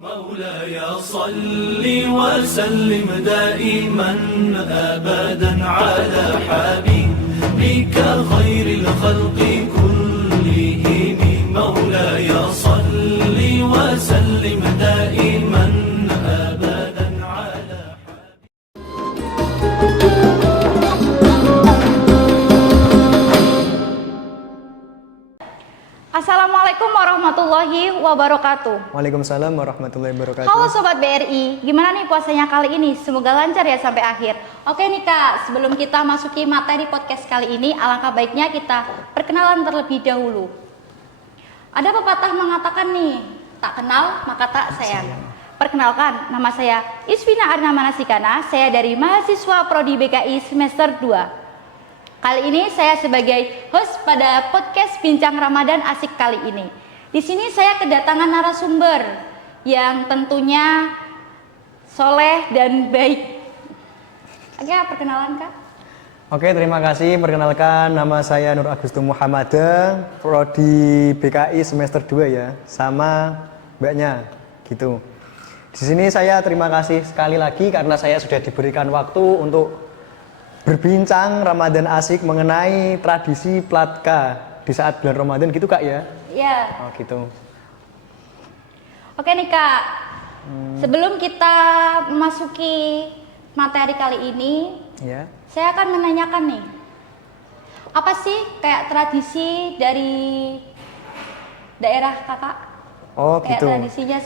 مولاي صل وسلم دائما أبدا على حبيبك خير الخلق كلهم مولاي صل وسلم دائما أبدا على Assalamualaikum warahmatullahi wabarakatuh. Waalaikumsalam warahmatullahi wabarakatuh. Halo Sobat BRI, gimana nih puasanya kali ini? Semoga lancar ya sampai akhir. Oke nih Kak, sebelum kita masuki materi podcast kali ini, alangkah baiknya kita perkenalan terlebih dahulu. Ada pepatah mengatakan nih, tak kenal maka tak sayang. Perkenalkan, nama saya Isvina Arna Manasikana, saya dari mahasiswa Prodi BKI semester 2. Kali ini saya sebagai host pada podcast Bincang Ramadan Asik kali ini. Di sini saya kedatangan narasumber yang tentunya soleh dan baik. Oke, perkenalan Kak. Oke, terima kasih. Perkenalkan, nama saya Nur Agustu Muhammada, Prodi BKI semester 2 ya, sama mbaknya gitu. Di sini saya terima kasih sekali lagi karena saya sudah diberikan waktu untuk berbincang Ramadan Asik mengenai tradisi Platka di saat bulan Ramadan gitu Kak ya? Iya. Oh gitu. Oke nih Kak, sebelum kita memasuki materi kali ini, Ya. saya akan menanyakan nih, apa sih kayak tradisi dari daerah Kakak? Oh Kayak gitu. tradisinya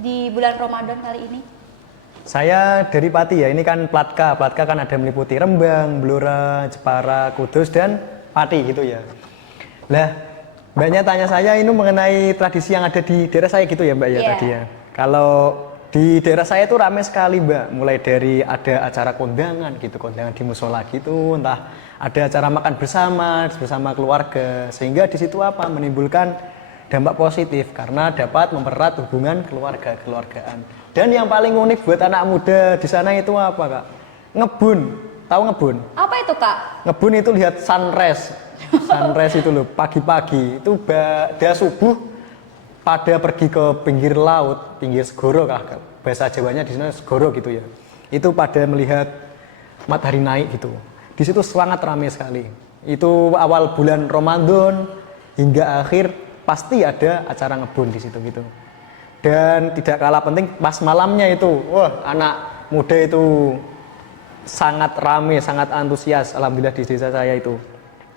di bulan Ramadan kali ini? Saya dari Pati ya, ini kan Platka. Platka kan ada meliputi Rembang, Blora, Jepara, Kudus, dan Pati gitu ya. Lah, mbaknya tanya saya ini mengenai tradisi yang ada di daerah saya gitu ya mbak ya tadi ya. Kalau di daerah saya itu ramai sekali mbak, mulai dari ada acara kondangan gitu, kondangan di musola gitu, entah ada acara makan bersama keluarga, sehingga di situ apa menimbulkan dampak positif karena dapat mempererat hubungan keluargaan. Dan yang paling unik buat anak muda di sana itu apa kak? Ngebun, tahu ngebun? Apa itu Kak? Ngebun itu lihat sunrise, sunrise itu loh pagi-pagi itu pada subuh pada pergi ke pinggir laut, pinggir segoro kah? Bahasa Jawanya di sana segoro gitu ya. Itu pada melihat matahari naik gitu. Di situ sangat ramai sekali. Itu awal bulan Ramadan hingga akhir pasti ada acara ngebun di situ gitu. Dan tidak kalah penting pas malamnya itu, wah anak muda itu sangat rame, sangat antusias. Alhamdulillah di desa saya itu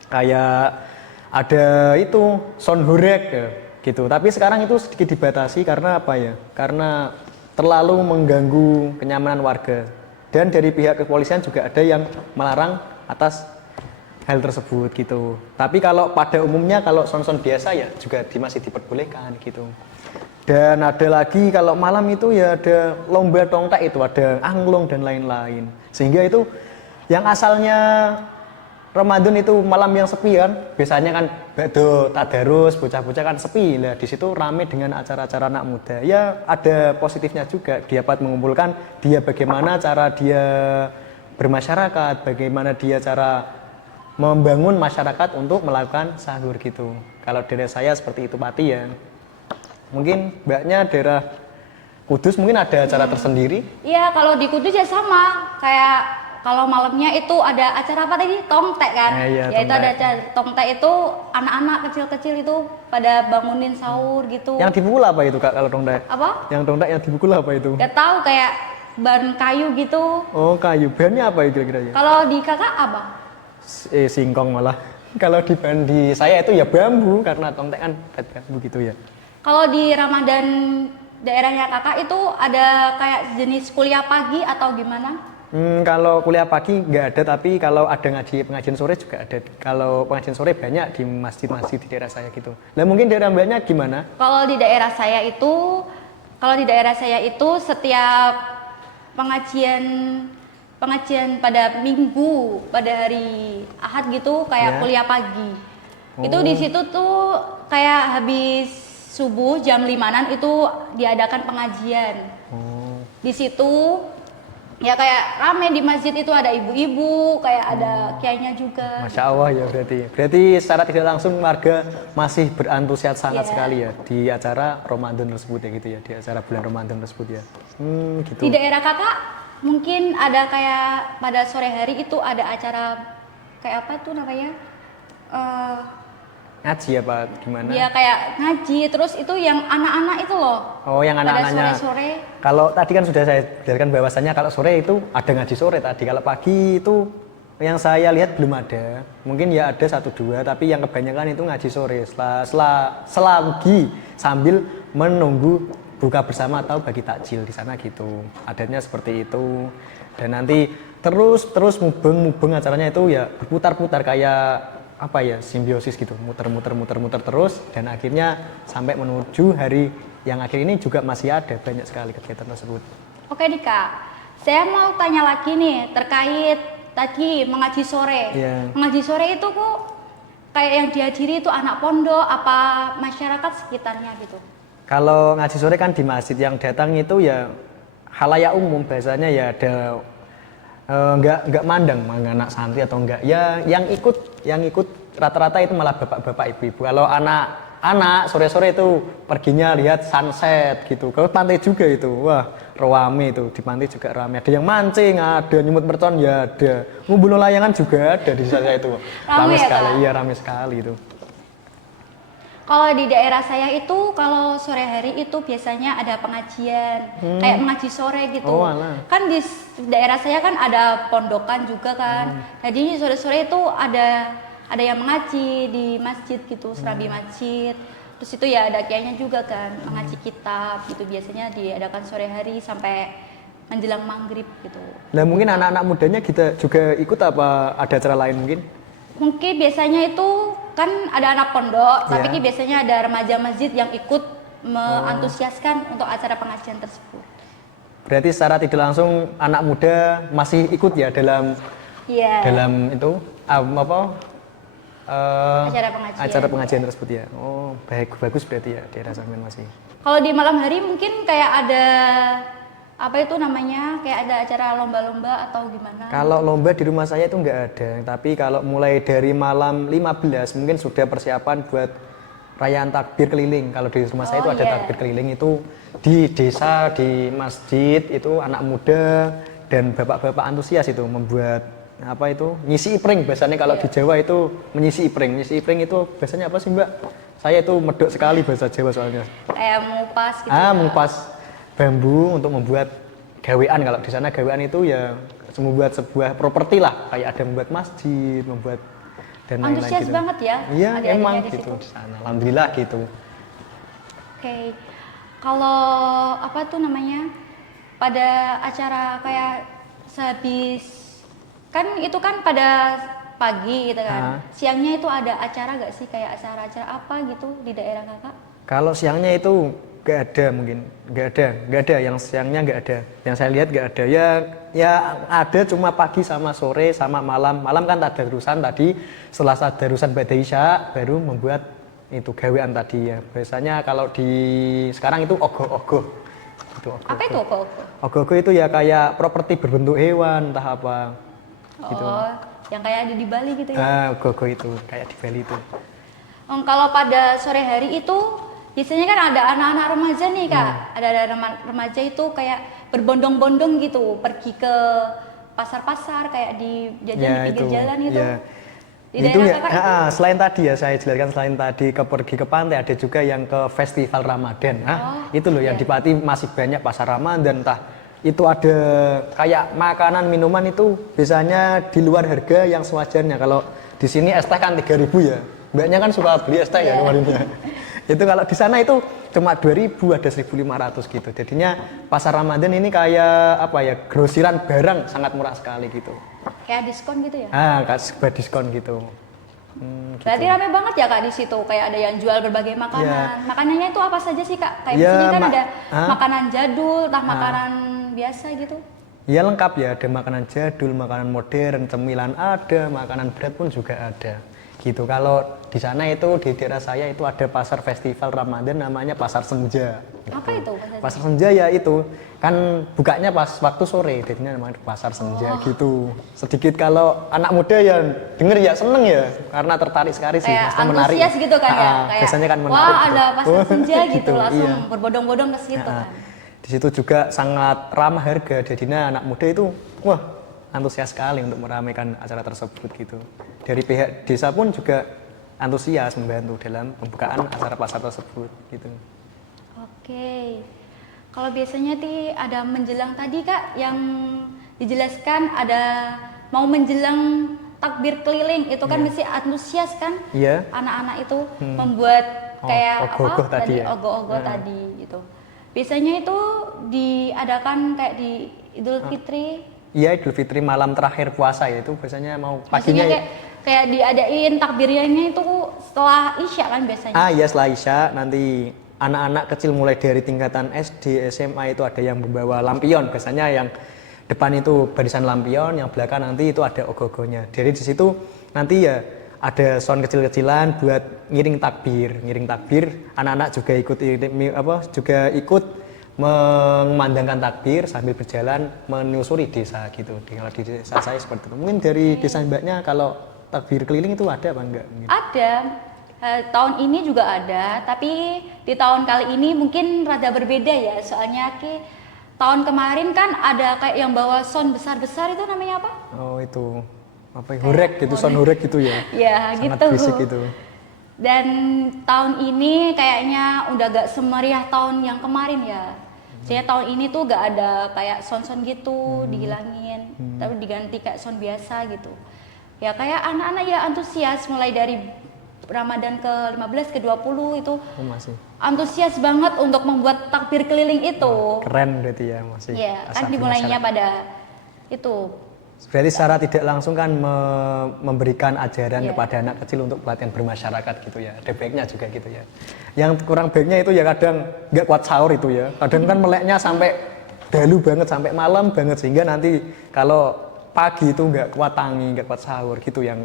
kayak ada itu sound horeg ya, gitu. Tapi sekarang itu sedikit dibatasi karena apa ya? Karena terlalu mengganggu kenyamanan warga. Dan dari pihak kepolisian juga ada yang melarang atas hal tersebut gitu. Tapi kalau pada umumnya kalau sound-sound biasa ya juga masih diperbolehkan gitu. Dan ada lagi kalau malam itu ya ada lomba tongtak itu, ada angklung dan lain-lain. Sehingga itu yang asalnya Ramadan itu malam yang sepi kan, biasanya kan bado tadarus, bocah-bocah kan sepi. Lah di situ rame dengan acara-acara anak muda. Ya ada positifnya juga, dia dapat mengumpulkan dia bagaimana cara dia bermasyarakat, bagaimana dia cara membangun masyarakat untuk melakukan sahur gitu. Kalau daerah saya seperti itu Pati ya. Mungkin mbaknya daerah Kudus mungkin ada acara tersendiri? Iya, kalau di Kudus ya sama. Kayak kalau malamnya itu ada acara apa tadi? Tongtek kan? Iya, Ya itu ada tongtek. acara tongtek itu anak-anak kecil-kecil itu pada bangunin sahur gitu. Yang dipukul apa itu kak kalau tongtek? Apa? Yang tongtek yang dipukul apa itu? Gak tahu kayak ban kayu gitu. Oh kayu, bannya apa itu kira-kira ya? Kalau di Kakak apa? Singkong malah. Kalau di saya itu ya bambu karena tongtek kan bambu gitu ya. Kalau di Ramadan daerahnya Kakak itu ada kayak jenis kuliah pagi atau gimana? Kalau kuliah pagi nggak ada, tapi kalau ada pengajian sore juga ada. Kalau pengajian sore banyak di masjid-masjid di daerah saya gitu. Nah mungkin daerah mbaknya gimana? Kalau di daerah saya itu setiap pengajian pada minggu, pada hari Ahad gitu kayak Ya. kuliah pagi. Itu Oh. di situ tuh kayak habis subuh jam 5-an itu diadakan pengajian. Oh. Di situ Ya kayak rame di masjid itu, ada ibu-ibu, kayak ada kiainya juga. Masya Allah ya berarti secara tidak langsung warga masih berantusias sangat Iya. sekali ya di acara Ramadan tersebut ya gitu ya, di acara bulan Ramadan tersebut ya. Gitu. Di daerah kakak mungkin ada kayak pada sore hari itu ada acara kayak apa tuh namanya? Ngaji apa gimana? Ya kayak ngaji, terus itu yang anak-anak itu loh. Oh yang Pada anak-anaknya. sore-sore. Kalau tadi kan sudah saya jelaskan bahwasannya kalau sore itu ada ngaji sore tadi. Kalau pagi itu yang saya lihat belum ada. Mungkin ya ada 1-2 tapi yang kebanyakan itu ngaji sore. Selagi sambil menunggu buka bersama atau bagi takjil di sana gitu. Adanya seperti itu. Dan nanti terus mubeng acaranya itu ya berputar-putar kayak apa ya, simbiosis gitu, muter terus dan akhirnya sampai menuju hari yang akhir ini juga masih ada banyak sekali kegiatan tersebut. Oke nih Kak, saya mau tanya lagi nih terkait tadi mengaji sore. Iya. Mengaji sore itu kok kayak yang dihadiri itu anak pondok apa masyarakat sekitarnya gitu? Kalau ngaji sore kan di masjid, yang datang itu ya halayak umum, biasanya ya ada nggak mandang anak santri atau enggak ya, yang ikut rata-rata itu malah bapak-bapak ibu-ibu. Kalau anak sore-sore itu perginya lihat sunset gitu ke pantai juga itu, wah rame itu di pantai juga rame, ada yang mancing, ada nyumut mercon ya, ada ngumpul layangan juga ada di sana itu. Rame ya, sekali. Kak? Iya rame sekali itu. Kalau di daerah saya itu kalau sore hari itu biasanya ada pengajian, kayak mengaji sore gitu. Oh, alah. Kan di daerah saya kan ada pondokan juga kan. Jadi sore-sore itu ada yang mengaji di masjid gitu, serambi masjid. Terus itu ya ada kiainya juga kan, mengaji kitab gitu. Biasanya diadakan sore hari sampai menjelang maghrib gitu. Nah mungkin anak-anak mudanya kita juga ikut apa ada acara lain mungkin? Mungkin biasanya itu kan ada anak pondok, tapi Iya. biasanya ada remaja masjid yang ikut mengantusiaskan untuk acara pengajian tersebut. Berarti secara tidak langsung anak muda masih ikut ya dalam Iya. dalam itu Acara pengajian. pengajian tersebut ya. Oh bagus berarti ya daerah sampean masih. Kalau di malam hari mungkin kayak ada apa itu namanya, kayak ada acara lomba-lomba atau gimana? Kalau lomba di rumah saya itu nggak ada, tapi kalau mulai dari malam 15 mungkin sudah persiapan buat perayaan takbir keliling. Kalau di rumah saya itu ada iya. takbir keliling itu di desa, di masjid itu anak muda dan bapak-bapak antusias itu membuat apa itu ngisi ipring, biasanya kalau di Jawa itu menyisi ipring. Ngisi ipring itu biasanya apa sih Mbak? Saya itu medok sekali bahasa Jawa soalnya. Kayak mengupas gitu. ya. Mengupas bambu untuk membuat gawean. Kalau di sana gawean itu ya membuat sebuah properti lah, kayak ada membuat masjid, membuat dan lain-lain Antusias gitu. banget ya. Iya adik-adiknya emang di gitu situ. di sana. Alhamdulillah gitu. Oke. Kalau apa tuh namanya? Pada acara kayak sehabis kan itu kan pada pagi gitu kan. Siangnya itu ada acara gak sih, kayak acara-acara apa gitu di daerah kakak? Kalau siangnya itu nggak ada, mungkin nggak ada yang siangnya nggak ada, yang saya lihat nggak ada ya ada cuma pagi sama sore sama malam kan tadarusan tadi, setelah tadarusan ba'da isya baru membuat itu gawean tadi ya. Biasanya kalau di sekarang itu ogoh-ogoh itu Apa itu kok? ogoh-ogoh itu ya kayak properti berbentuk hewan entah apa gitu. Oh, yang kayak ada di Bali gitu ya. Ogoh-ogoh itu kayak di Bali itu. Kalau pada sore hari itu biasanya kan ada anak-anak remaja nih kak, ada remaja itu kayak berbondong-bondong gitu, pergi ke pasar-pasar kayak di jajan di pinggir jalan itu. Ya. Di Itu daerah ya, kakak itu? selain tadi ya saya jelaskan, selain tadi pergi ke pantai, ada juga yang ke festival Ramadan. Itu loh yang di Pati masih banyak pasar Ramadan, entah itu ada kayak makanan minuman itu biasanya di luar harga yang sewajarnya. Kalau di sini es teh kan 3.000 ya, mbaknya kan suka beli es teh ya kemarinnya. Itu kalau di sana itu cuma 2.000, ada 1.500 gitu. Jadinya pasar Ramadan ini kayak apa ya, grosiran barang sangat murah sekali gitu. Kayak diskon gitu ya? Kayak sebuah diskon gitu. Berarti rame banget ya kak di situ, kayak ada yang jual berbagai makanan. Makanannya itu apa saja sih kak? Kayak di Ya, sini kan ada Hah? makanan jadul, entah makanan biasa gitu. Ya lengkap ya, ada makanan jadul, makanan modern, cemilan ada, makanan berat pun juga ada. Gitu. Kalau di sana itu di daerah saya itu ada pasar festival Ramadan namanya Pasar Senja. Apa itu? Pasar Senja ya itu kan bukanya pas waktu sore, jadinya namanya Pasar Senja gitu. Sedikit kalau anak muda ya denger ya seneng ya, karena tertarik sekali sih, Kayak maksudnya menarik. antusias gitu kan ya, kayak biasanya kan menarik. wah gitu. ada pasar senja gitu, langsung iya. berbodong-bodong ke situ kan. Di situ juga sangat ramah harga, jadinya anak muda itu wah antusias sekali untuk meramaikan acara tersebut gitu. Dari pihak desa pun juga antusias membantu dalam pembukaan acara pasar tersebut gitu. Oke. Kalau biasanya ada menjelang tadi Kak yang dijelaskan ada mau menjelang takbir keliling itu kan mesti antusias kan? Iya. Anak-anak itu membuat kayak ogoh-ogoh tadi ya? ogoh-ogoh tadi gitu. Biasanya itu diadakan kayak di Idul Fitri. Iya, Idul Fitri malam terakhir puasa ya itu biasanya mau Paginya paginya kayak diadain takbirnya itu setelah Isya kan biasanya. iya setelah Isya nanti anak-anak kecil mulai dari tingkatan SD, SMA itu ada yang membawa lampion, biasanya yang depan itu barisan lampion, yang belakang nanti itu ada ogoh-ogohnya. Jadi di situ nanti ya ada sound kecil-kecilan buat ngiring takbir, anak-anak juga juga ikut memandangkan takbir sambil berjalan menyusuri desa gitu. Kalau di desa saya seperti itu. Mungkin dari desa Mbaknya kalau takbir keliling itu ada apa enggak? Ada. Tahun ini juga ada, tapi di tahun kali ini mungkin rada berbeda ya. Soalnya tahun kemarin kan ada kayak yang bawa sound besar-besar itu namanya apa? Oh itu apa ya? Horek gitu, sound horek gitu ya. Ya sangat gitu. Berisik gitu. Dan tahun ini kayaknya udah gak semeriah tahun yang kemarin ya. Jadi tahun ini tuh gak ada kayak sound-sound gitu dihilangin, tapi diganti kayak sound biasa gitu. Ya kayak anak-anak ya antusias mulai dari Ramadan ke-15 ke-20 itu masih antusias banget untuk membuat takbir keliling itu. keren berarti ya masih. Iya, kan dimulainya pada itu. Berarti secara tidak langsung kan memberikan ajaran kepada anak kecil untuk pelatihan bermasyarakat gitu ya. Ada baiknya juga gitu ya. Yang kurang baiknya itu ya kadang nggak kuat sahur itu ya. Kadang kan meleknya sampai dalu banget sampai malam banget sehingga nanti kalau pagi itu nggak kuat tangi, nggak kuat sahur gitu yang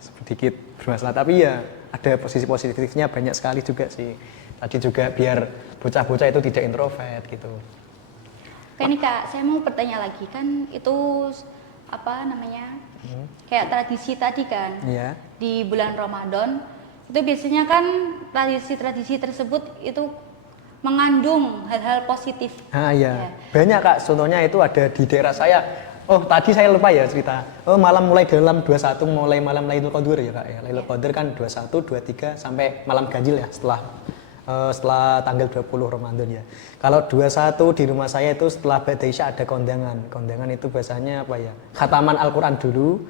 sedikit bermasalah. Tapi ya ada posisi positifnya banyak sekali juga sih. Tadi juga biar bocah-bocah itu tidak introvert gitu. Oke nih Kak, saya mau bertanya lagi kan itu apa namanya kayak tradisi tadi kan di bulan Ramadan itu biasanya kan tradisi-tradisi tersebut itu mengandung hal-hal positif. Ya. Banyak Kak, contohnya itu ada di daerah saya. Oh tadi saya lupa ya cerita. Oh malam mulai dalam 21 mulai malam Lailatul Qadar ya Kak ya. Lailatul Qadar kan 21, 23 sampai malam ganjil ya setelah tanggal 20 Ramadan ya. Kalau 21 di rumah saya itu setelah Ba'da Isya ada kondangan. Kondangan itu biasanya apa ya? Khataman Al-Qur'an dulu.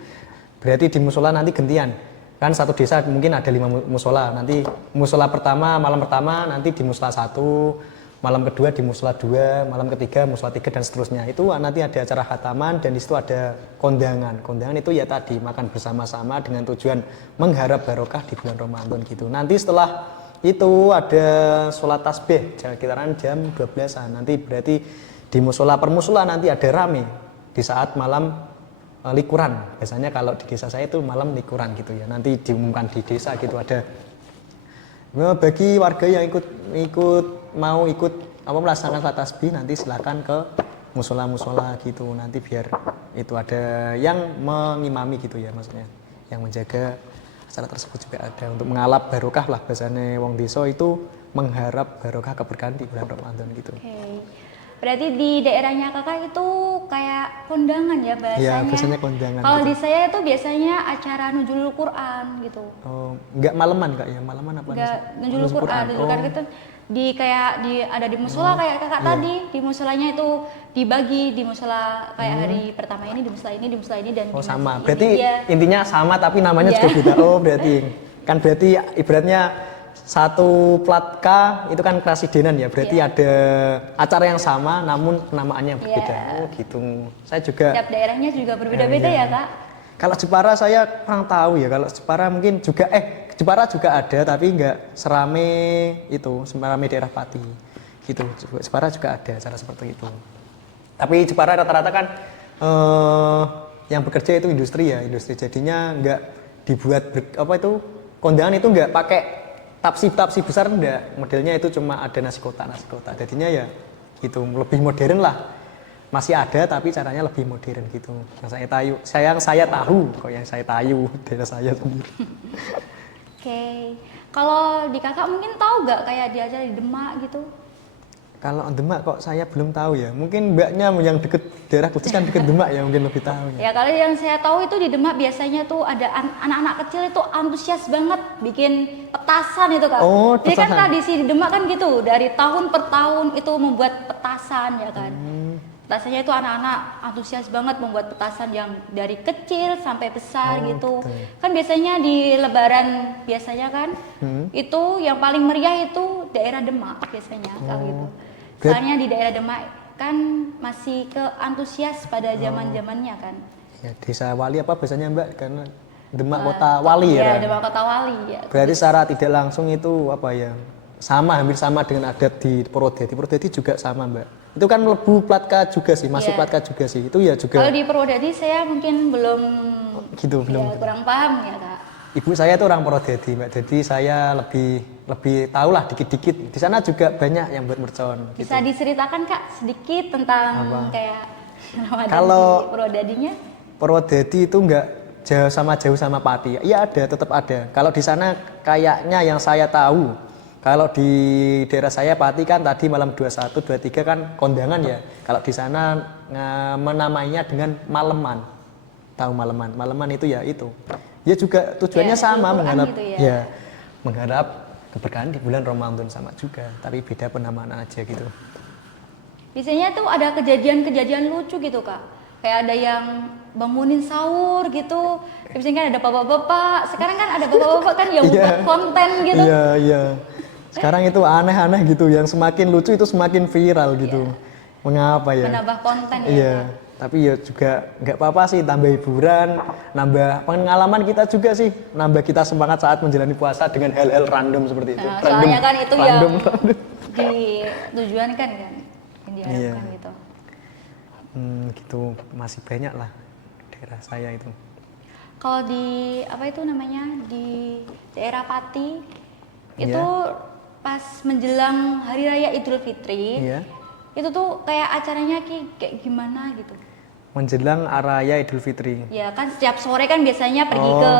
Berarti di musola nanti gantian. Kan satu desa mungkin ada 5 musola. Nanti musola pertama, malam pertama nanti di musola 1, malam kedua di musola 2, malam ketiga musola 3 dan seterusnya. Itu nanti ada acara khataman dan di situ ada kondangan. Kondangan itu ya tadi makan bersama-sama dengan tujuan mengharap barokah di bulan Ramadan gitu. Nanti setelah itu ada sholat tasbih sekitaran jam 12-an. Nanti berarti di musola per musola nanti ada rame di saat malam likuran. Biasanya kalau di desa saya itu malam likuran gitu ya. Nanti diumumkan di desa gitu ada bagi warga yang mau ikut melaksanakan sholat tasbih nanti silakan ke musola-musola gitu. Nanti biar itu ada yang mengimami gitu ya maksudnya, yang menjaga acara tersebut juga ada untuk mengalap barokah lah bahasanya wong desa itu mengharap barokah keberkahan di bulan Ramadan gitu. Oke. Berarti di daerahnya Kakak itu kayak kondangan ya bahasanya? Iya, biasanya kondangan. Kalau gitu. di saya itu biasanya acara nuzulul Quran gitu. Oh, enggak malaman Kak ya? Malaman apa? Enggak, nuzulul Quran. Nuzulul Quran itu ada di musola kayak Kakak tadi, di musolanya itu dibagi di musola kayak hari pertama ini di musola ini, di musola ini dan di sama. masjid Berarti ini. intinya sama tapi namanya juga beda. Oh, berarti kan berarti ibaratnya satu plat K itu kan Krasidenan ya. Berarti ada acara yang sama namun penamaannya yang berbeda. Oh, gitu. Saya juga Setiap daerahnya juga berbeda-beda ya, Kak. Kalau Jepara saya kurang tahu ya. Kalau Jepara mungkin juga Jepara juga ada tapi nggak serame daerah Pati. Gitu. Jepara juga ada acara seperti itu. Tapi Jepara rata-rata kan yang bekerja itu industri ya, industri jadinya nggak dibuat kondangan itu nggak pakai tapsi besar, enggak. Modelnya itu cuma ada nasi kotak. Jadinya ya gitu, lebih modern lah. Masih ada tapi caranya lebih modern gitu. Yang saya tahu kok yang saya tahu daerah saya sendiri. Oke. Kalau di kakak mungkin tahu nggak kayak di acara di Demak gitu? Kalau Demak kok saya belum tahu ya. Mungkin mbaknya yang deket daerah Kudus kan deket Demak ya, mungkin lebih tahu ya. Ya kalau yang saya tahu itu di Demak biasanya tuh ada anak-anak kecil itu antusias banget bikin petasan itu Kak. Oh, jadi kan petasan. tradisi di Demak kan gitu, dari tahun per tahun itu membuat petasan ya kan. Petasannya itu anak-anak antusias banget membuat petasan yang dari kecil sampai besar gitu. Betul. Kan biasanya di Lebaran biasanya kan itu yang paling meriah itu daerah Demak biasanya kalau gitu. Soalnya di daerah Demak kan masih ke antusias pada zaman-zamannya kan. Ya, desa Wali apa biasanya Mbak? Karena Demak Kota Wali ya. Iya, Kan? Demak Kota Wali ya. Berarti secara tidak langsung itu apa ya? Hampir sama dengan adat di Purwodadi. Purwodadi juga sama Mbak. Itu kan mlebu Platka juga sih, masuk Iya. Platka juga sih. Itu ya juga. Kalau di Purwodadi saya mungkin belum Gitu, belum. ya, kurang paham ya Kak. Ibu saya itu orang Purwodadi Mbak. Jadi saya lebih tahu lah dikit-dikit. Di sana juga banyak yang buat mercon. Bisa diceritakan Kak sedikit tentang Apa? kayak Ramadan Kalau- di Purwodadinya? Purwodadi itu enggak jauh sama Pati. Iya ada, tetap ada. Kalau di sana kayaknya yang saya tahu, kalau di daerah saya Pati kan tadi malam 21, 23 kan kondangan ya. Kalau di sana menamainya dengan maleman. Tahu maleman? Maleman itu ya itu. Ya juga tujuannya Ya, sama Al-Quran mengharap gitu ya. ya mengharap keberkahan di bulan Ramadan sama juga, tapi beda penamaan aja gitu. Biasanya tuh ada kejadian-kejadian lucu gitu Kak. Kayak ada yang bangunin sahur gitu. Biasanya kan ada bapak-bapak. Sekarang kan ada bapak-bapak kan yang Iya. buat konten gitu. Iya, iya. Sekarang itu aneh-aneh gitu, yang semakin lucu itu semakin viral gitu. Mengapa ya? Menambah konten ya. Iya, Kak. tapi ya juga nggak apa-apa sih, tambah hiburan, nambah pengalaman kita juga sih, nambah kita semangat saat menjalani puasa dengan hal-hal random seperti itu. Nah, soalnya kan itu random. ditujuankan kan yang diharapkan Iya. gitu. Gitu masih banyak lah daerah saya itu. Kalau di apa itu namanya di daerah Pati itu Iya. pas menjelang Hari Raya Idul Fitri Iya. itu tuh kayak acaranya kayak gimana gitu. Menjelang Raya Idul Fitri. Ya kan setiap sore kan biasanya pergi Oh. ke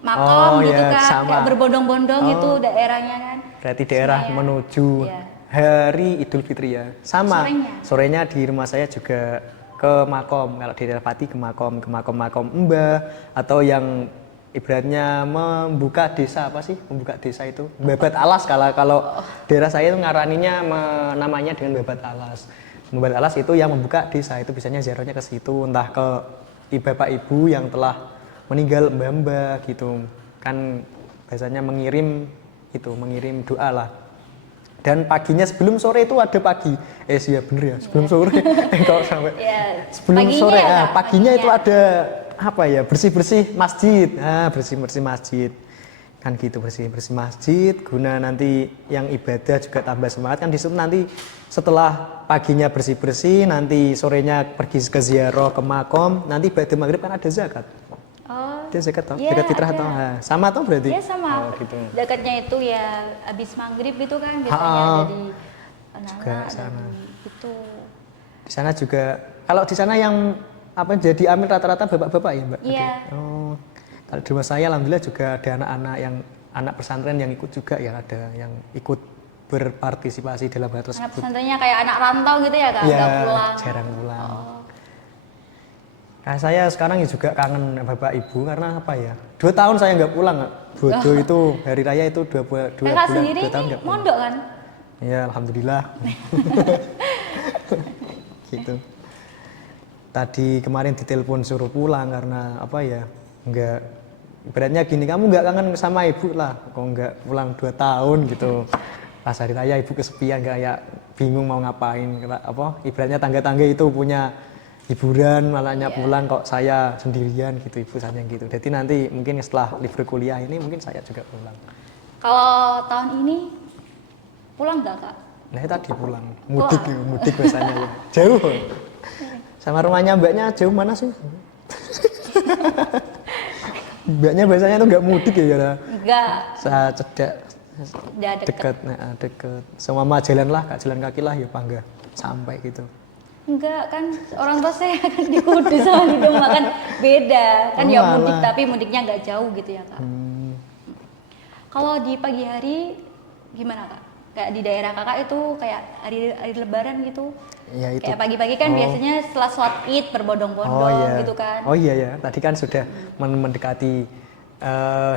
makam Oh, gitu ya, kan, sama. kayak berbondong-bondong Oh. itu daerahnya kan. Berarti daerah Semuanya. menuju Iya. Hari Idul Fitri ya. Sama. Sorenya. Sorenya di rumah saya juga ke makom. Kalau di daerah Pati ke makom Mbah, atau yang ibaratnya membuka desa, apa sih? Membuka desa itu babat alas. Kalau daerah saya itu ngaraninya namanya dengan babat alas. Babat alas itu yang membuka desa, itu biasanya ziarahnya ke situ, entah ke bapak ibu yang telah meninggal, mbah gitu. Kan biasanya mengirim doa lah. Dan paginya sebelum sore itu ada pagi. Iya bener ya, sebelum sore. Kalau sampai Ya, sebelum paginya sore, ya, Kak, paginya itu paginya. ada apa ya, bersih-bersih masjid. Bersih-bersih masjid. Kan gitu, bersih-bersih masjid guna nanti yang ibadah juga tambah semangat kan. Disitu nanti setelah paginya bersih-bersih, nanti sorenya pergi ke ziarah ke makom, nanti ba'da maghrib kan ada zakat. Oh. Ada zakat toh? Iya, Zakat fitrah ada. toh? Sama toh berarti? Iya sama. Oh gitu. Zakatnya itu ya habis maghrib itu kan biasanya Ha-ha. ada di Juga anak-anak sama. itu. Di sana juga, kalau di sana yang apa jadi amin rata-rata bapak-bapak ya Mbak? Iya. Oh, kalau di rumah saya alhamdulillah juga ada anak-anak yang anak pesantren yang ikut juga ya, ada yang ikut berpartisipasi dalam hal Anak tersebut. pesantrennya kayak anak rantau gitu ya Kak, Ya, nggak pulang. jarang pulang. Oh. Nah, saya sekarang ya juga kangen bapak ibu karena apa ya? 2 tahun saya nggak pulang, Kak. Bodoh itu hari raya itu 2 bulan, Kakak sendiri 2 tahun ini nggak pulang. mondok kan? Ya alhamdulillah. Gitu. Tadi kemarin ditelepon suruh pulang karena apa ya? Enggak, ibaratnya gini, kamu nggak kangen sama ibu lah, kok nggak pulang 2 tahun gitu. Pas hari raya ibu kesepian, kayak bingung mau ngapain. Apa? Ibaratnya tangga-tangga itu punya hiburan, malahnya pulang kok saya sendirian gitu, ibu saya gitu. Jadi nanti mungkin setelah libur kuliah ini mungkin saya juga pulang. Kalau tahun ini pulang nggak Kak? Nah tadi pulang, mudik biasanya ya. Jauh. Sama rumahnya mbaknya jauh mana sih? Mbaknya biasanya tuh nggak mudik ya karena Enggak, saya cedak udah deket. deket, nah, deket. Semama jalan lah, kak jalan kaki lah ya bangga sampai gitu. Enggak kan orang tua saya kan di Kudus sama di Demak kan beda kan Oh, ya mudik alah. tapi mudiknya nggak jauh gitu ya kak. Kalau di pagi hari gimana kak? Kayak di daerah kakak itu kayak hari Lebaran gitu. Ya itu. Kayak pagi-pagi kan biasanya setelah sholat Id berbondong-bondong gitu kan. Oh iya ya, tadi kan sudah mendekati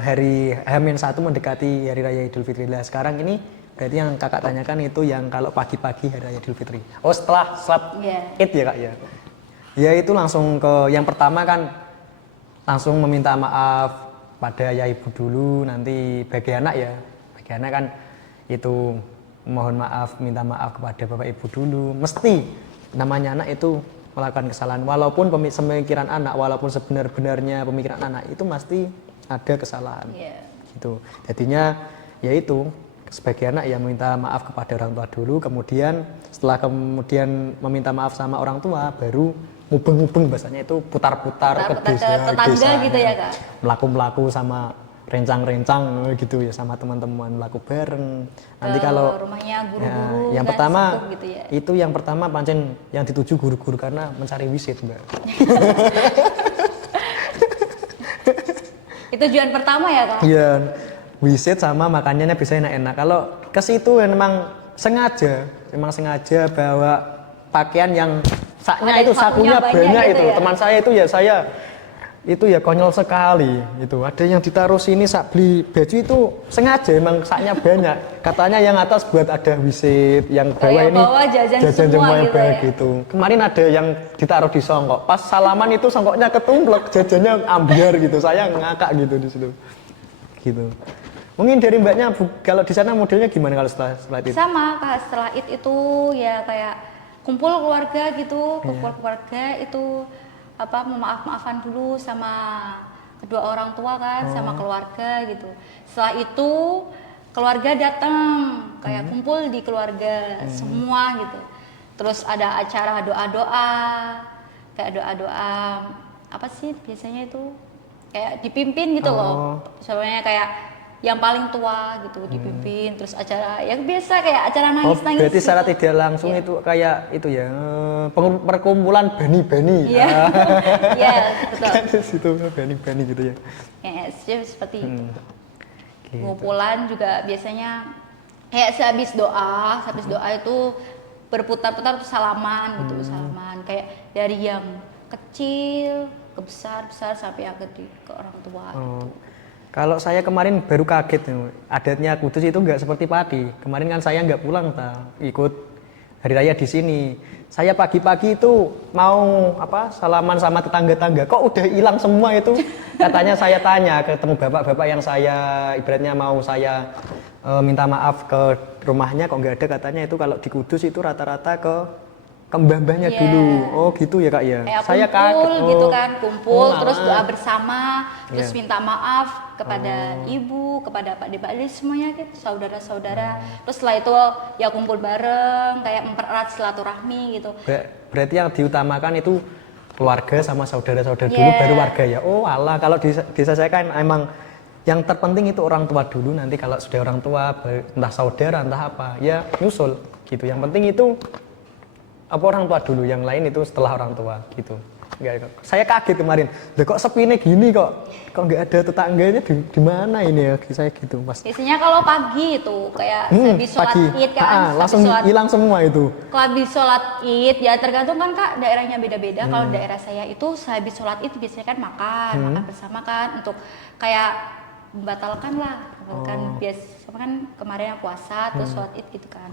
hari H-1 mendekati hari raya Idul Fitri. Lah sekarang ini berarti yang kakak tanyakan itu yang kalau pagi-pagi hari raya Idul Fitri. Oh setelah sholat Iya. Id ya kak ya. Ya itu langsung ke yang pertama kan langsung meminta maaf pada ayah ibu dulu, nanti bagi anak ya. Bagi anak kan itu mohon maaf, minta maaf kepada bapak ibu dulu. Mesti namanya anak itu melakukan kesalahan, walaupun pemikiran anak, walaupun sebenar-benarnya pemikiran anak itu pasti ada kesalahan. Iya. Gitu. Jadinya yaitu sebagai anak ya meminta maaf kepada orang tua dulu, kemudian setelah kemudian meminta maaf sama orang tua baru mubeng-mubeng, bahasanya itu putar-putar ke Putar-putar desa, ke tetangga desa, gitu ya, Kak? melaku-melaku sama rencang-rencang gitu ya, sama teman-teman melaku bareng. Nanti Ke kalau rumahnya ya, guru-guru yang kan, pertama sepuh gitu ya. itu yang pertama pancen yang dituju guru-guru karena mencari wisit, Mbak. Itu tujuan pertama ya kak? Iya, wisit sama makanannya bisa enak-enak. Kalau ke situ memang sengaja bawa pakaian yang saknya Ada itu sakunya sakunya banyak banyak gitu itu. ya? Teman saya itu ya konyol sekali itu. Ada yang ditaruh sini sak beli baju itu sengaja emang saknya banyak. Katanya yang atas buat ada wisit, yang bawah yang ini bawah jajan semua semua yang gitu banyak ya? gitu. Kemarin ada yang ditaruh di songkok. Pas salaman itu songkoknya ketumplek, jajannya ambiar gitu. Saya ngakak gitu di situ. Gitu. Mungkin dari mbaknya kalau di sana modelnya gimana kalau setelah itu? Sama kak, setelah Id itu ya kayak kumpul keluarga gitu, kumpul keluarga itu apa memaaf-maafan dulu sama kedua orang tua kan, sama keluarga gitu. Setelah itu keluarga datang kayak kumpul di keluarga semua gitu. Terus ada acara doa-doa, kayak doa-doa apa sih biasanya itu kayak dipimpin gitu loh. Soalnya kayak yang paling tua gitu dipimpin, terus acara yang biasa kayak acara nangis-nangis. Berarti secara gitu. tidak langsung Iya. itu kayak itu ya perkumpulan bani-bani. Iya, iya betul. Kan di situ bani-bani gitu ya. Ya, seperti itu. Gitu. Ngumpulan juga biasanya kayak sehabis doa itu berputar-putar tuh salaman gitu, salaman kayak dari yang kecil ke besar sampai yang ke orang tua. Oh. Kalau saya kemarin baru kaget, adatnya Kudus itu nggak seperti Pati. Kemarin kan saya nggak pulang, ikut hari raya di sini. Saya pagi-pagi itu mau salaman sama tetangga-tangga. Kok udah hilang semua itu? Katanya saya tanya ketemu bapak-bapak yang saya ibaratnya mau saya minta maaf ke rumahnya, kok nggak ada. Katanya itu kalau di Kudus itu rata-rata ke mbah-mbahnya Iya. dulu. Oh gitu ya kak ya. Kayak Saya kumpul kaget. gitu kan, kumpul Oh, terus alah. doa bersama, terus Iya. minta maaf kepada ibu, kepada Pak Debali semuanya gitu, saudara-saudara. Terus setelah itu ya kumpul bareng, kayak mempererat silaturahmi gitu. Berarti yang diutamakan itu keluarga sama saudara-saudara dulu Yeah. baru warga ya. Oh alah, kalau di desa saya kan emang yang terpenting itu orang tua dulu, nanti kalau sudah orang tua entah saudara entah apa ya nyusul gitu. Yang penting itu orang tua dulu, yang lain itu setelah orang tua gitu. Enggak, saya kaget kemarin. Loh kok sepine gini kok nggak ada tetangganya di mana ini ya saya gitu Mas. Biasanya kalau pagi itu kayak habis sholat Id kan, habis langsung sholat- hilang semua itu. kalau habis sholat Id ya tergantung kan kak daerahnya beda-beda. Kalau daerah saya itu sehabis sholat Id biasanya kan makan bersama kan untuk kayak membatalkan biasa kan kemarin yang puasa terus sholat Id gitu kan.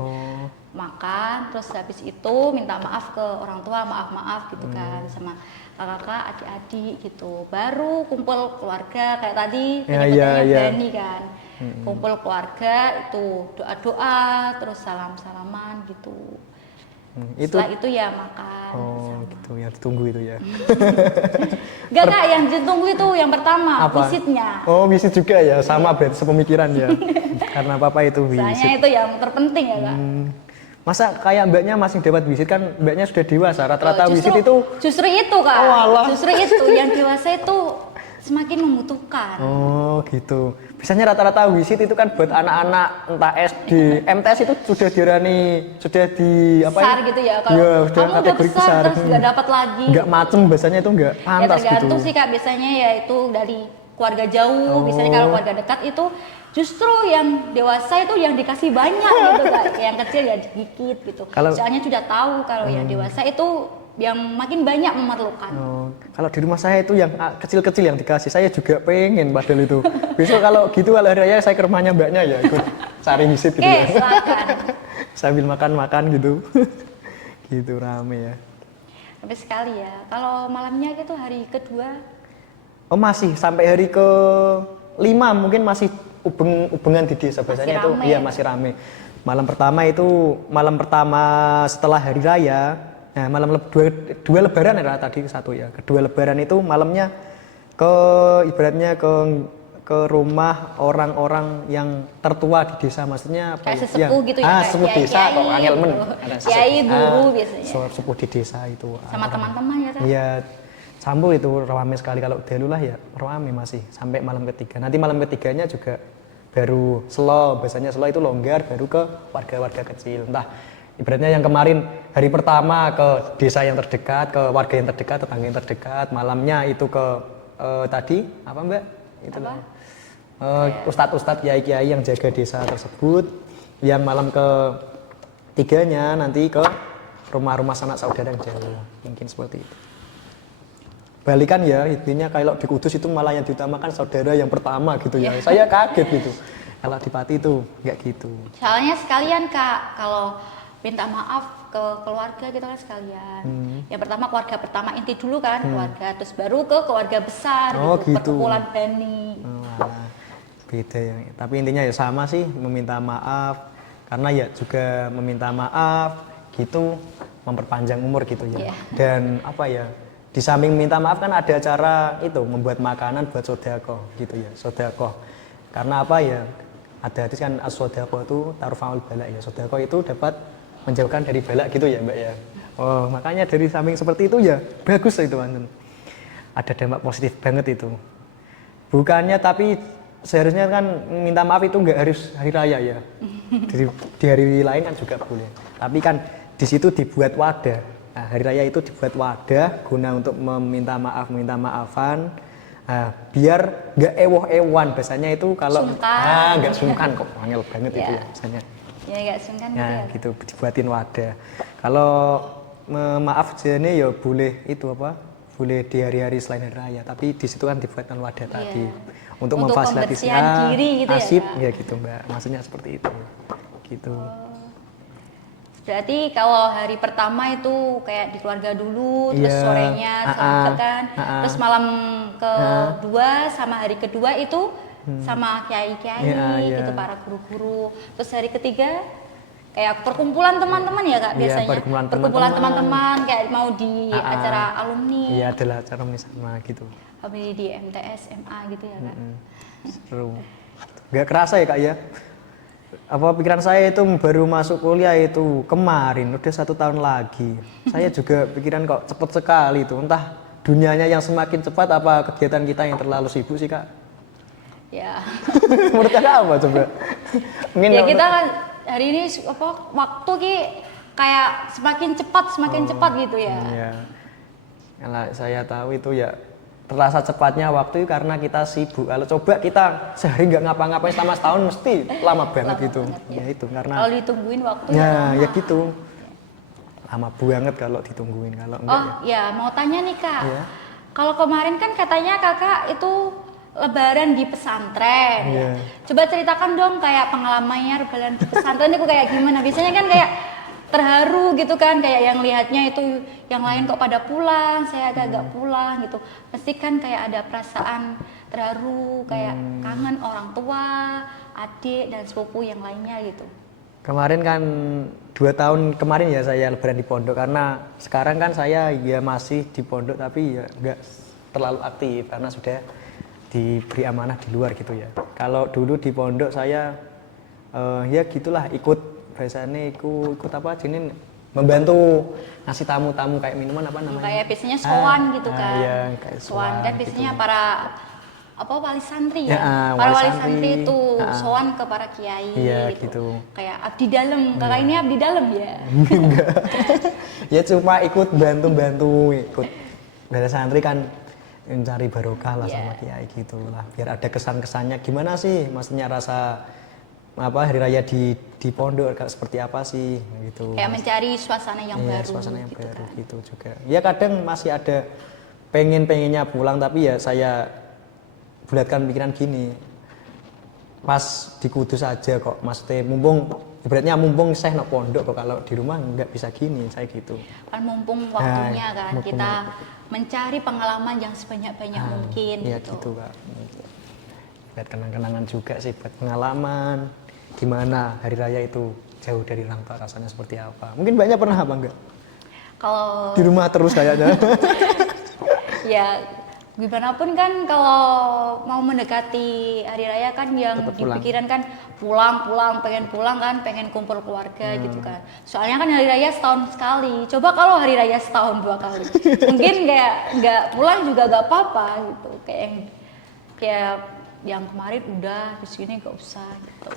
Makan terus habis itu minta maaf ke orang tua, maaf gitu kan sama kakak, adik-adik gitu. Baru kumpul keluarga kayak tadi Ya, ya. Bani kan. Kumpul keluarga itu doa-doa terus salam-salaman gitu. Itu Setelah itu ya makan oh bersama. gitu ya, ditunggu itu ya. Enggak kak, yang ditunggu itu yang pertama visitnya. Oh, visit juga ya, sama berarti sepemikiran ya. Karena papa itu Soalnya visit. itu yang terpenting ya kak. Masa kayak mbaknya masih dapat visit kan mbaknya sudah dewasa, rata-rata visit itu justru itu kak. Oh, alah. Justru itu yang dewasa itu semakin membutuhkan. Oh gitu. Biasanya rata-rata wisit itu kan buat anak-anak entah SD, MTS itu sudah sudah di apa Besar gitu ya, kalau ya, sudah kamu udah kategori besar terus nggak dapat lagi. Nggak macem biasanya itu nggak Ya pantas tergantung gitu. sih Kak, biasanya ya itu dari keluarga jauh, biasanya kalau keluarga dekat itu justru yang dewasa itu yang dikasih banyak gitu Kak, yang kecil ya dikit gitu. Soalnya sudah tahu kalau yang dewasa itu yang makin banyak memerlukan. Oh, kalau di rumah saya itu yang kecil-kecil yang dikasih, saya juga pengen padahal itu. Besok kalau gitu kalau hari raya saya ke rumahnya mbaknya ya ikut cari visit gitu Oke, ya. silakan. Sambil makan-makan gitu. Gitu rame ya. Tapi sekali ya, kalau malamnya gitu hari kedua. Oh masih sampai hari ke 5 mungkin masih ubengan di desa biasanya itu iya masih rame. Malam pertama setelah hari raya. Nah, dua lebaran ya tadi satu ya. Kedua lebaran itu malamnya ibaratnya ke rumah orang-orang yang tertua di desa, maksudnya apa kayak sesepuh gitu ya, sesepuh desa kok angel men. Kiai guru biasanya. Sesepuh di desa itu. Sama teman-teman ya kan? Iya. Campur itu ramai sekali kalau dulu lah ya ramai masih sampai malam ketiga. Nanti malam ketiganya juga baru slow, biasanya slow itu longgar baru ke warga-warga kecil. Entah ibaratnya yang kemarin hari pertama ke desa yang terdekat, ke warga yang terdekat, tetangga yang terdekat, malamnya itu ke tadi apa Mbak? Itu ustadz-ustadz, kiai-kiai yang jaga desa tersebut. Yang malam ke tiganya nanti ke rumah-rumah sanak saudara yang jauh, mungkin seperti itu. Balikan ya, intinya kalau di Kudus itu malah yang diutamakan saudara yang pertama gitu ya. Saya kaget gitu. Kalau di Pati itu nggak gitu. Soalnya sekalian Kak, kalau minta maaf ke keluarga gitu kan sekalian. Yang pertama keluarga pertama inti dulu kan keluarga, terus baru ke keluarga besar gitu. Perkumpulan Bani. Beda ya. Tapi intinya ya sama sih, meminta maaf karena ya juga meminta maaf gitu memperpanjang umur gitu ya. Dan apa ya? Di samping minta maaf kan ada cara itu membuat makanan buat sodako gitu ya, sodako. Karena apa ya? Ada hadis kan as-sodako itu tarfa'ul bala ya. Sodako itu dapat menjauhkan dari balak gitu ya Mbak ya. Oh makanya dari samping seperti itu ya bagus itu Anton. Ada dampak positif banget itu. Bukannya tapi seharusnya kan minta maaf itu nggak harus hari raya ya. Di hari lain kan juga boleh. Tapi kan di situ dibuat wadah. Nah, hari raya itu dibuat wadah guna untuk minta maafan. Nah, biar nggak ewoh-ewan biasanya itu kalau nggak sungkan kok angel banget itu ya biasanya. Ya nggak sungkan gitu ya. Gitu dibuatin wadah. Kalau maaf jane ya boleh itu apa? Boleh di hari-hari selain hari raya, tapi di situ kan dibuatkan wadah tadi untuk memfasilitasi diri gitu asip ya gitu Mbak. Maksudnya seperti itu. Gitu. Berarti kalau hari pertama itu kayak di keluarga dulu, terus sorenya kan, terus malam kedua sama hari kedua itu sama kiai-kiai gitu, para guru-guru. Terus hari ketiga kayak perkumpulan teman-teman ya Kak biasanya. Perkumpulan teman-teman kayak mau di acara alumni. Iya, adalah acara alumni sama gitu. Habis di MTS, MA gitu ya Kak. Seru. Gak kerasa ya Kak ya. Apa pikiran saya itu baru masuk kuliah itu kemarin, udah 1 tahun lagi. Saya juga pikiran kok cepet sekali itu. Entah dunianya yang semakin cepat apa kegiatan kita yang terlalu sibuk sih Kak. Ya. Menurut Kakak apa coba? Mungkin ya kita kan hari ini apa waktu kayak semakin cepat gitu ya. Iya. Kalau saya tahu itu ya terasa cepatnya waktu karena kita sibuk. Kalau coba kita sehari nggak ngapa-ngapain selama setahun mesti lama banget gitu. Ya itu karena kalau ditungguin waktu ya gitu. Lama banget kalau ditungguin, kalau enggak ya mau tanya nih Kak. Kalau kemarin kan katanya Kakak itu lebaran di pesantren ya. Coba ceritakan dong kayak pengalamannya lebaran di pesantren itu kayak gimana? Biasanya kan kayak terharu gitu kan, kayak yang lihatnya itu yang lain kok pada pulang, saya agak pulang gitu. Pasti kan kayak ada perasaan terharu, kayak kangen orang tua, adik dan sepupu yang lainnya gitu. Kemarin kan 2 tahun kemarin ya saya lebaran di pondok, karena sekarang kan saya ya masih di pondok tapi ya enggak terlalu aktif karena sudah diberi amanah di luar gitu ya. Kalau dulu di pondok saya ya gitulah ikut biasanya ikut apa jenis membantu ngasih tamu-tamu kayak minuman apa namanya? Kayak biasanya sowan gitu kan. Iya, kayak sowan kan biasanya gitu. para apa wali santri Ya, ya, para wali wali santri. santri itu sowan ke para kiai Iya, gitu. kayak abdi dalam. Kakak ini abdi dalam ya. Enggak. Ya cuma ikut bantu-bantu, ikut dari santri kan mencari barokah lah sama kiai gitu lah. Biar ada kesan-kesannya gimana sih, maksudnya rasa apa hari raya di pondok kayak seperti apa sih gitu. Kayak mencari suasana yang Iya, baru. suasana yang gitu baru kan. gitu juga. Ya kadang masih ada pengennya pulang, tapi ya saya bulatkan pikiran gini. Pas di Kudus aja kok, maksudnya ibaratnya mumpung saya nak pondok kok, kalau di rumah nggak bisa gini, saya gitu. Kan mumpung waktunya kan mumpung kita mencari pengalaman yang sebanyak-banyak mungkin Iya gitu Kak. Buat kenang-kenangan juga sih, buat pengalaman gimana hari raya itu jauh dari orang tua rasanya seperti apa. Mungkin banyak pernah apa enggak? Kalau Di rumah terus kayaknya. ya gimana pun kan kalau mau mendekati hari raya kan yang Tetap pulang. dipikiran kan pengen pulang kan, pengen kumpul keluarga gitu kan. Soalnya kan hari raya setahun sekali. Coba kalau hari raya setahun 2 kali, mungkin kayak nggak pulang juga nggak apa-apa gitu. Kayak yang kemarin udah, terus ini nggak usah gitu.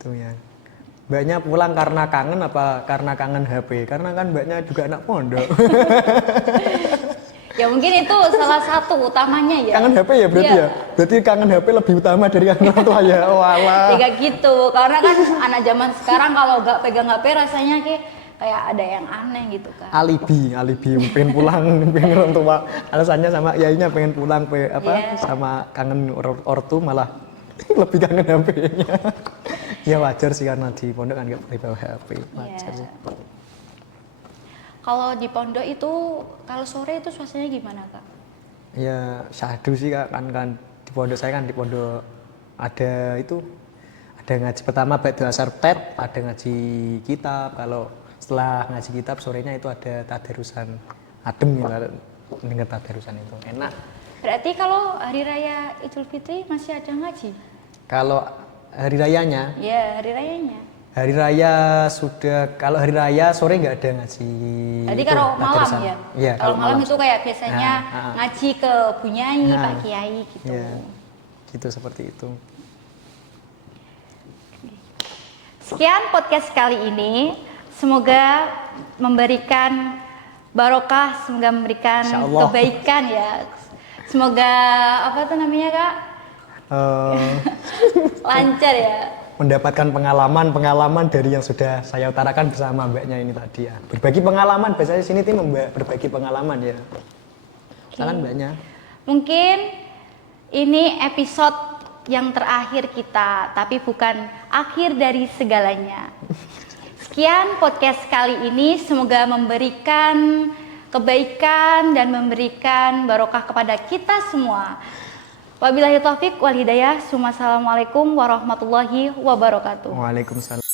Itu ya. Mbaknya pulang karena kangen apa karena kangen HP? Karena kan mbaknya juga anak pondok. Ya mungkin itu salah satu utamanya ya. Kangen HP ya berarti Iya. ya? Berarti kangen HP lebih utama dari kangen orang tua ya? Walah. Ya kayak gitu, karena kan anak zaman sekarang kalau nggak pegang HP rasanya kayak ada yang aneh gitu kan. Alibi pengen pulang, pengen orang tua. Alasannya sama yainya pengen pulang, Iya. sama kangen ortu malah lebih kangen HP-nya. Ya wajar sih karena di pondok kan nggak boleh bawa HP. Wajar Iya. sih. Kalau di pondok itu, kalau sore itu suasananya gimana kak? Ya syahdu sih Kak, kan di pondok saya kan di pondok ada ngaji pertama ba'da asar tet, ada ngaji kitab. Kalau setelah ngaji kitab sorenya itu ada tadarusan adem ya, dengar tadarusan itu enak. Berarti kalau hari raya Idul Fitri masih ada ngaji? Kalau hari rayanya, Ya hari rayanya. hari raya sudah, kalau hari raya sore nggak ada ngaji. Berarti itu, kalau malam tadarusan. ya? Iya, Kalau malam itu kayak biasanya Nah, ngaji ke Bunyai, Nah. Pak Kiai gitu. Ya, gitu seperti itu. Sekian podcast kali ini. Semoga memberikan barokah, semoga memberikan Insya Allah. kebaikan ya. Semoga apa tuh namanya kak? Lancar ya. Mendapatkan pengalaman dari yang sudah saya utarakan bersama mbaknya ini tadi ya. Berbagi pengalaman, biasanya sini tim berbagi pengalaman ya. Salam mbaknya. Mungkin ini episode yang terakhir kita, tapi bukan akhir dari segalanya. Sekian podcast kali ini, semoga memberikan kebaikan dan memberikan barokah kepada kita semua. Wabillahi taufik wal hidayah. Assalamualaikum warahmatullahi wabarakatuh. Waalaikumsalam.